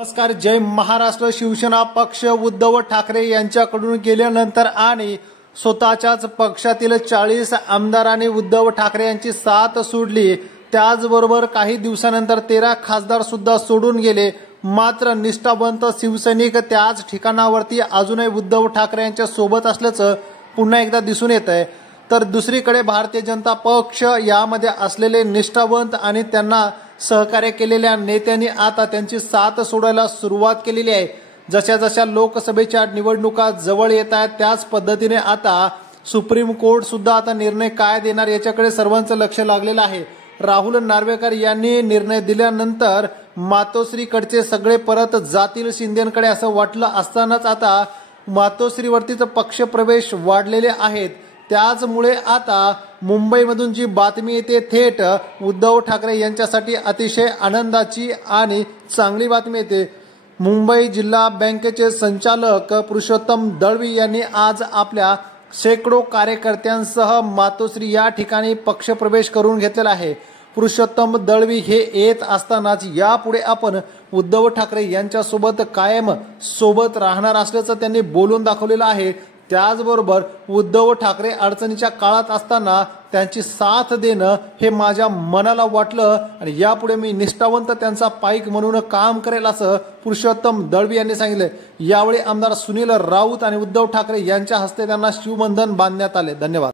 नमस्कार. जय महाराष्ट्र. शिवसेना पक्ष उद्धव ठाकरे यांच्याकडून गेल्यानंतर आणि स्वतःच्याच पक्षातील 40 आमदारांनी उद्धव ठाकरे यांची साथ सोडली. त्याचबरोबर काही दिवसानंतर 13 खासदार सुद्धा सोडून गेले. मात्र निष्ठावंत शिवसैनिक त्याच ठिकाणावरती अजूनही उद्धव ठाकरे यांच्या सोबत असल्याचं पुन्हा एकदा दिसून येत आहे. तर दुसरीकडे भारतीय जनता पक्ष यामध्ये असलेले निष्ठावंत आणि त्यांना सहकार्य केलेल्या नेत्यांनी आता त्यांची साथ सोडायला सुरुवात केलेली आहे. जशा जशा लोकसभेच्या निवडणुका जवळ येत आहेत त्याच पद्धतीने आता सुप्रीम कोर्ट सुद्धा आता निर्णय काय देणार याच्याकडे सर्वांचं लक्ष लागलेलं आहे. राहुल नार्वेकर यांनी निर्णय दिल्यानंतर मातोश्रीकडचे सगळे परत जातील शिंदेकडे असं वाटलं असतानाच आता मातोश्रीवरतीच पक्षप्रवेश वाढलेले आहेत. त्याचमुळे आता मुंबईमधून जी बातमी येते थेट उद्धव ठाकरे यांच्यासाठी अतिशय आनंदाची आणि चांगली बातमी येते. मुंबई जिल्हा बँकेचे संचालक पुरुषोत्तम दळवी यांनी आज आपल्या शेकडो कार्यकर्त्यांसह मातोश्री या ठिकाणी पक्षप्रवेश करून घेतलेला आहे. पुरुषोत्तम दळवी हे येत असतानाच यापुढे आपण उद्धव ठाकरे यांच्यासोबत कायम सोबत राहणार असल्याचं त्यांनी बोलून दाखवलेलं आहे. त्याचबरोबर उद्धव ठाकरे अडचणीच्या काळात असताना त्यांची साथ देणं हे माझ्या मनाला वाटलं आणि यापुढे मी निष्ठावंत त्यांचा पाईक म्हणून काम करेल असं पुरुषोत्तम दळवी यांनी सांगितले. यावेळी आमदार सुनील राऊत आणि उद्धव ठाकरे यांच्या हस्ते त्यांना शिवबंधन बांधण्यात आले. धन्यवाद.